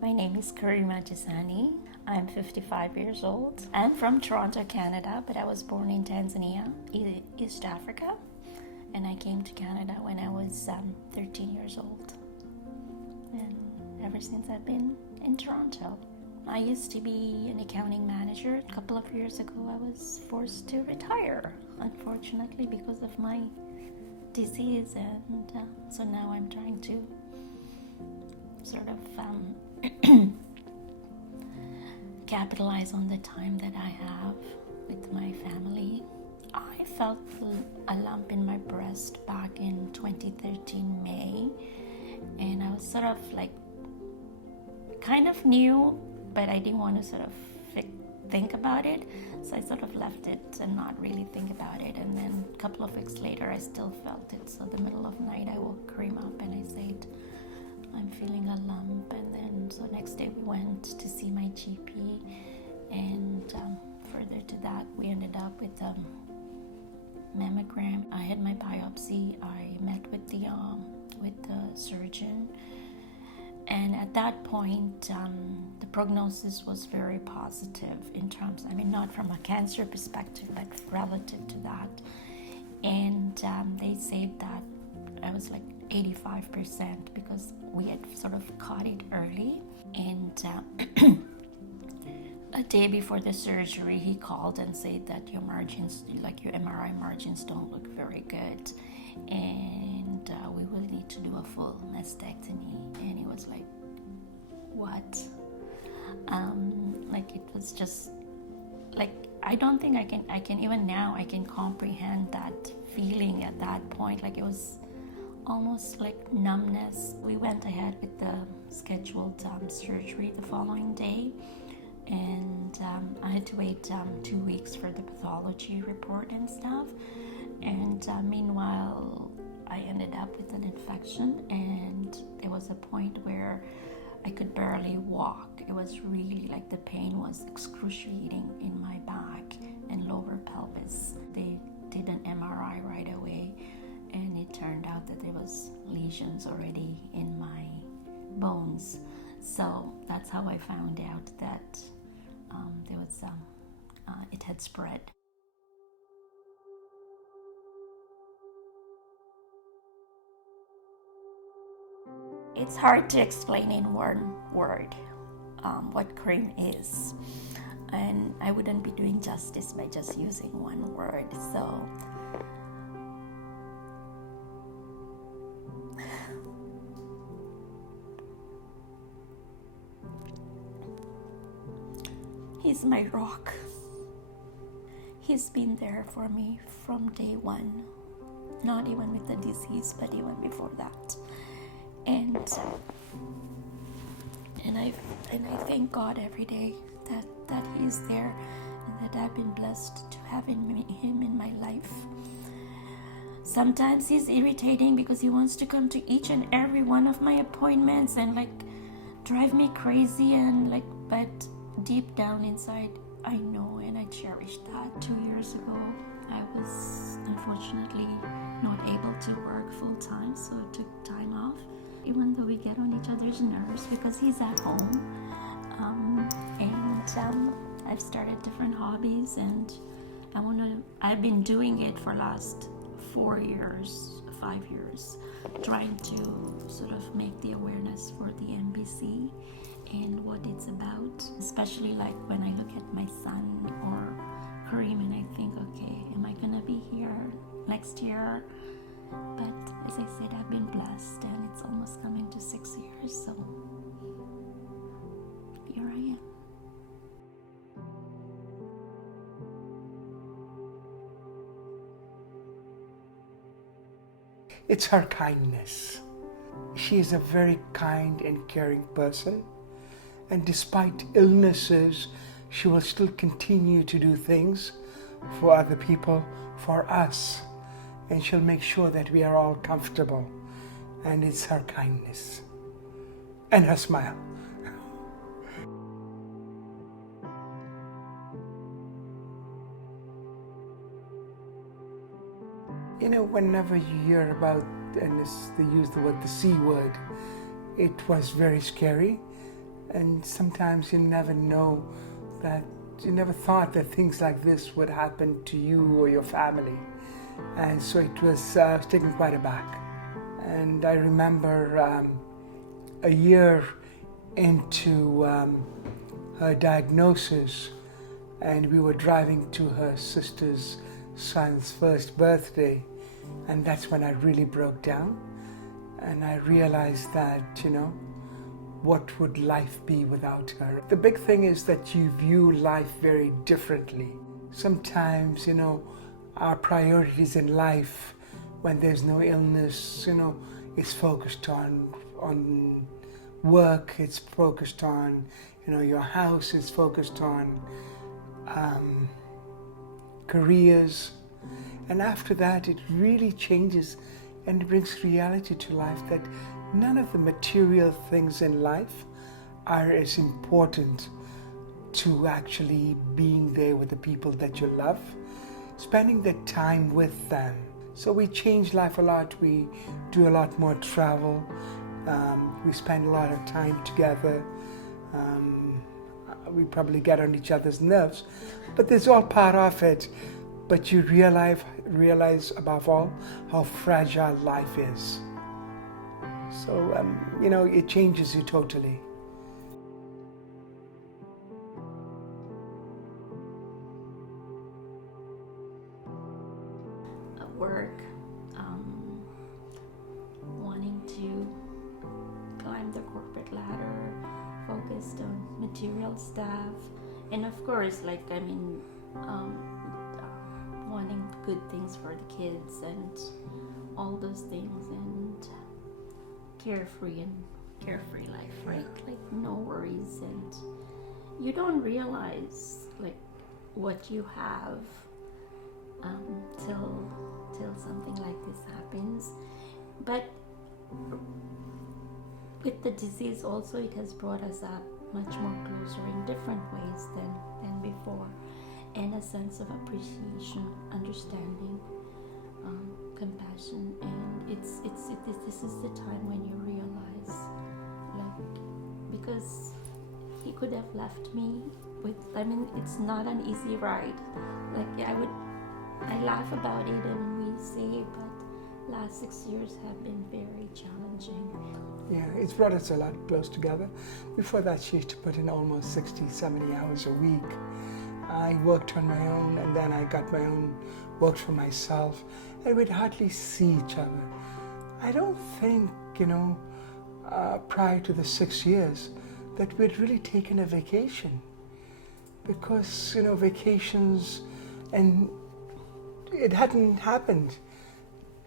My name is Karima. I'm 55 years old. I'm from Toronto, Canada, but I was born in Tanzania, East Africa, and I came to Canada when I was 13 years old. And ever since I've been in Toronto. I used to be an accounting manager. A couple of years ago, I was forced to retire, unfortunately, because of my disease, and so now I'm trying to sort of capitalize on the time that I have with my family. I felt a lump in my breast back in 2013 May, and I was sort of like kind of new, but I didn't want to sort of think about it, so I sort of left it and not really think about it. And then a couple of weeks later I still felt it, so the middle of the night I woke Karima up and I said, I'm feeling a lump. And then so next day we went to see my GP, and further to that we ended up with mammogram. I had my biopsy. I met with the surgeon, and at that point the prognosis was very positive in terms, not from a cancer perspective, but relative to that. And they said that I was like 85% because we had sort of caught it early. And a day before the surgery, he called and said that your margins, like your MRI margins, don't look very good, and we will need to do a full mastectomy. And it was like, what? Like it was just like, I don't think I can even now I can comprehend that feeling at that point. Like it was almost like numbness. We went ahead with the scheduled surgery the following day, and I had to wait 2 weeks for the pathology report and stuff. And meanwhile, I ended up with an infection, and there was a point where I could barely walk. It was really like the pain was excruciating in my back and lower pelvis. They did an MRI right away, and it turned out that there was lesions already in my bones. So that's how I found out that there was it had spread. It's hard to explain in one word what cream is, and I wouldn't be doing justice by just using one word. So he's my rock. He's been there for me from day one, not even with the disease, but even before that. And I thank God every day that He's there, and that I've been blessed to have Him in my life. Sometimes He's irritating because He wants to come to each and every one of my appointments and like drive me crazy, and like, but deep down inside I know and I cherish that. 2 years ago I was unfortunately not able to work full time, so I took time off, even though we get on each other's nerves because he's at home. I've started different hobbies, and I've been doing it for last 5 years, trying to sort of make the awareness for the MBC and what it's about, especially like when I look at my son or Karima and I think, okay, am I gonna be here next year? But as I said, I've been blessed, and it's almost coming to 6 years, so here I am. It's her kindness. She is a very kind and caring person, and despite illnesses, she will still continue to do things for other people, for us, and she'll make sure that we are all comfortable. And it's her kindness and her smile. You know, whenever you hear about, and they use the C word, it was very scary. And sometimes you never know that, you never thought that things like this would happen to you or your family. And so it was taken quite aback. And I remember a year into her diagnosis, and we were driving to her sister's son's first birthday, and that's when I really broke down, and I realized that, what would life be without her? The big thing is that you view life very differently. Sometimes, our priorities in life, when there's no illness, it's focused on work, it's focused on, your house, it's focused on careers. And after that, it really changes and brings reality to life that none of the material things in life are as important to actually being there with the people that you love, spending the time with them. So we change life a lot. We do a lot more travel. We spend a lot of time together. We probably get on each other's nerves, but it's all part of it. But you realize above all how fragile life is. So, it changes you totally. At work, wanting to climb the corporate ladder, focused on material stuff, and of course, wanting good things for the kids and all those things, and carefree life, right? Like no worries, and you don't realize what you have till something like this happens. But with the disease also, it has brought us up much more closer in different ways than before, and a sense of appreciation, understanding, compassion, and this is the time when you realize, because he could have left me with, it's not an easy ride. I laugh about it and we say, but last 6 years have been very challenging. Yeah, it's brought us a lot close together. Before that, she used to put in almost 60, 70 hours a week. I worked on my own, and then I got my own, worked for myself, and we'd hardly see each other. I don't think, prior to the 6 years, that we'd really taken a vacation. Because, vacations, and it hadn't happened.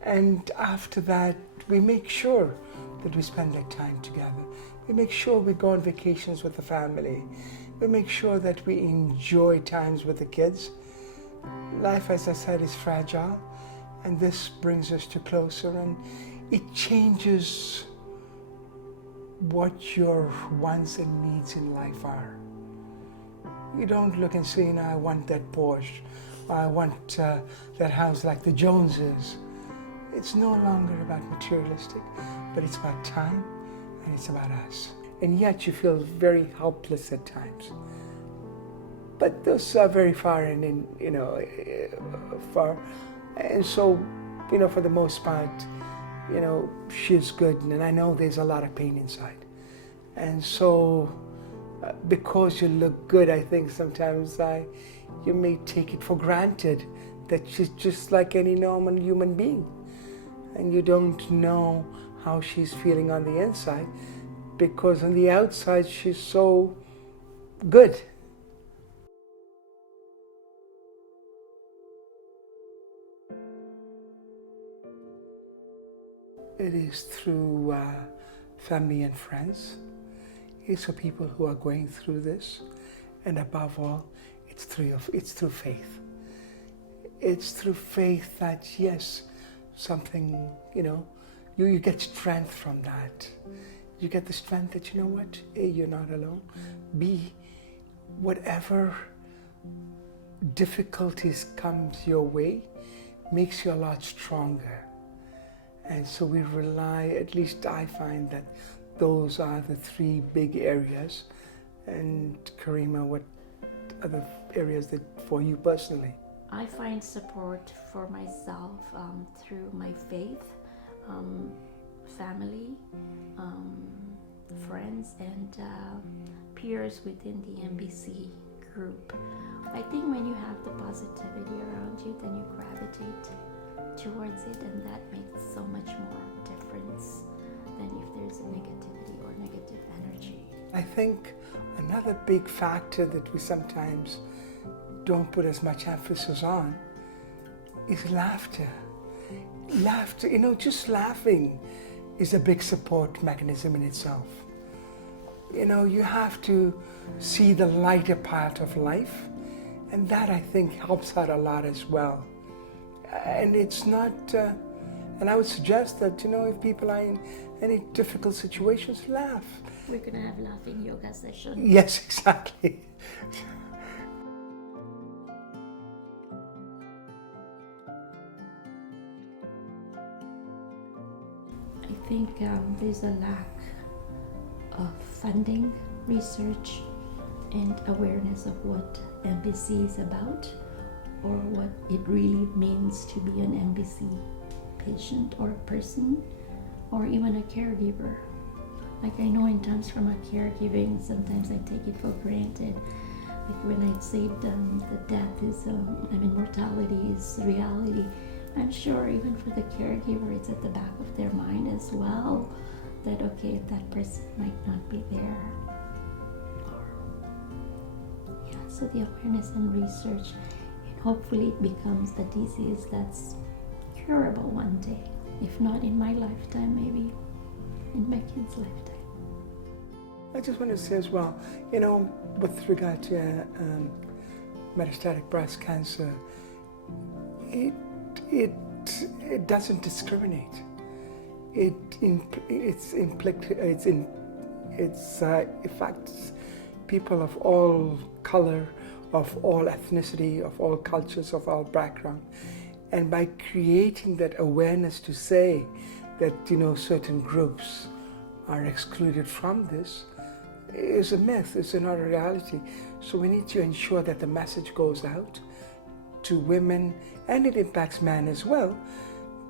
And after that, we make sure that we spend that time together. We make sure we go on vacations with the family. We make sure that we enjoy times with the kids. Life, as I said, is fragile, and this brings us to closer, and it changes what your wants and needs in life are. You don't look and say, I want that Porsche, or I want that house like the Joneses. It's no longer about materialistic, but it's about time, and it's about us. And yet you feel very helpless at times. But those are very far and far. And so, for the most part, she's good, and I know there's a lot of pain inside. And so, because you look good, I think sometimes you may take it for granted that she's just like any normal human being. And you don't know how she's feeling on the inside, because on the outside she's so good. It is through family and friends. It's for people who are going through this, and above all, it's through faith. It's through faith that yes, something, you get strength from that. You get the strength that, A, you're not alone. B, whatever difficulties comes your way makes you a lot stronger. And so we rely, at least I find that those are the three big areas. And Karima, what other areas that for you personally? I find support for myself through my faith, family, friends, and peers within the MBC group. I think when you have the positivity around you, then you gravitate towards it, and that makes so much more difference than if there's a negativity or negative energy. I think another big factor that we sometimes don't put as much emphasis on is laughter. Laughter, just laughing is a big support mechanism in itself. You have to see the lighter part of life, and that I think helps out a lot as well. And it's not, and I would suggest that, if people are in any difficult situations, laugh. We're going to have laughing yoga session. Yes, exactly. I think there's a lack of funding, research, and awareness of what MBC is about, or what it really means to be an MBC patient or person, or even a caregiver. Like, I know in times from a caregiving, sometimes I take it for granted. Like when I said the death is, mortality is reality, I'm sure even for the caregiver, it's at the back of their mind as well, that okay, that person might not be there. So the awareness and research, and hopefully it becomes a disease that's curable one day. If not in my lifetime, maybe in my kids' lifetime. I just want to say as well, with regard to metastatic breast cancer, it doesn't discriminate. It affects people of all color, of all ethnicity, of all cultures, of all background. And by creating that awareness to say that, certain groups are excluded from this, is a myth, it's not a reality. So we need to ensure that the message goes out to women, and it impacts men as well,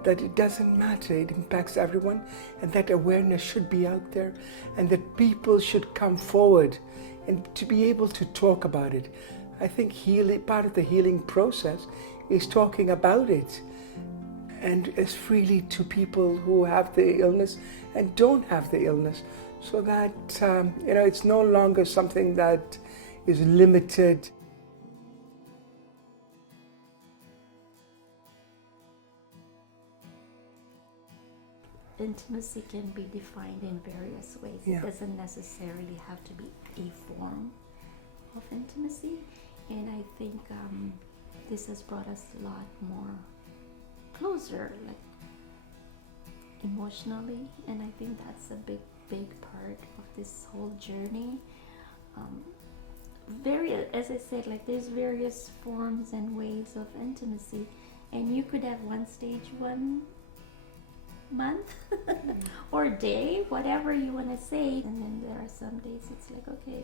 that it doesn't matter, it impacts everyone, and that awareness should be out there, and that people should come forward and to be able to talk about it. I think part of the healing process is talking about it, and as freely to people who have the illness and don't have the illness, so that it's no longer something that is limited. Intimacy can be defined in various ways. Yeah. It doesn't necessarily have to be a form of intimacy, and I think this has brought us a lot more closer, like emotionally, and I think that's a big part of this whole journey. As I said, like there's various forms and ways of intimacy, and you could have one stage, 1 month or day, whatever you want to say, and then there are some days it's like, okay,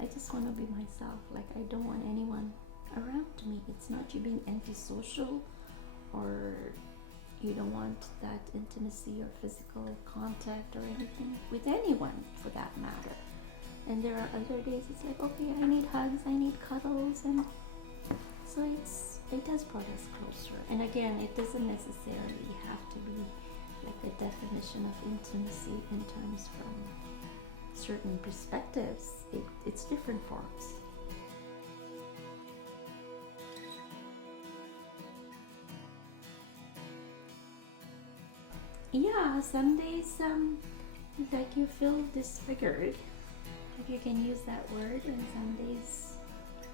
I just want to be myself, like I don't want anyone around me. It's not you being antisocial, or you don't want that intimacy or physical contact or anything with anyone for that matter. And there are other days it's like, okay, I need hugs, I need cuddles, and so it has brought us closer. And again, it doesn't necessarily have to be like a definition of intimacy in terms from certain perspectives. It's different forms. Yeah, some days like you feel disfigured, if you can use that word, and some days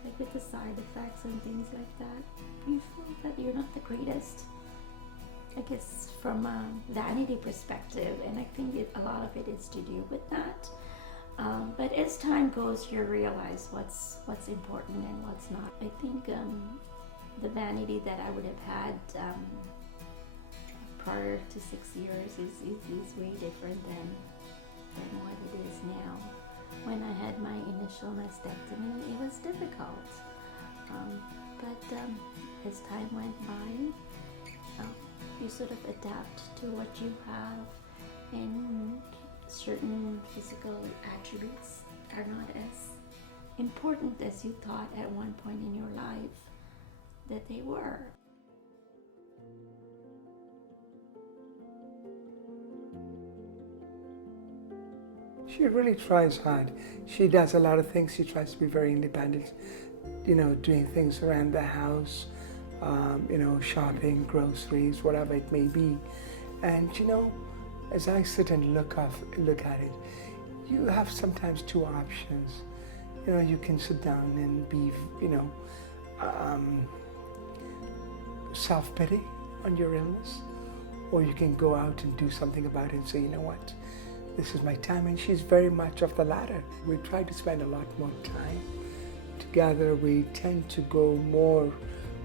like with the side effects and things like that, you feel that you're not the greatest, I guess, from a vanity perspective, and I think a lot of it is to do with that. But as time goes, you realize what's important and what's not. I think the vanity that I would have had prior to 6 years is way different than than what it is now. When I had my initial mastectomy, it was difficult. But as time went by, you sort of adapt to what you have, and certain physical attributes are not as important as you thought at one point in your life that they were. She really tries hard. She does a lot of things. She tries to be very independent, doing things around the house, shopping, groceries, whatever it may be. And as I sit and look at it, you have sometimes two options. You can sit down and be, self-pity on your illness, or you can go out and do something about it and say, you know what, this is my time. And she's very much of the latter. We try to spend a lot more time together. We tend to go more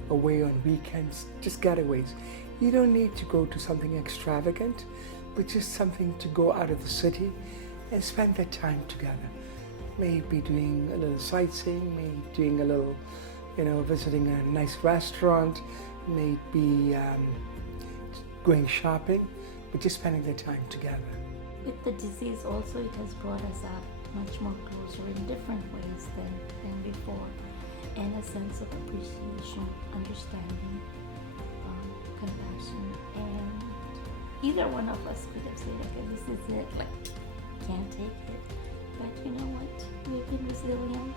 away on weekends, just getaways. You don't need to go to something extravagant, but just something to go out of the city and spend that time together. Maybe doing a little sightseeing, maybe doing a little, visiting a nice restaurant, maybe going shopping, but just spending the time together. With the disease also, it has brought us up much more closer in different ways than before, and a sense of appreciation, understanding, compassion, and either one of us could have said, okay, this is it, like, can't take it. But you know what? We've been resilient.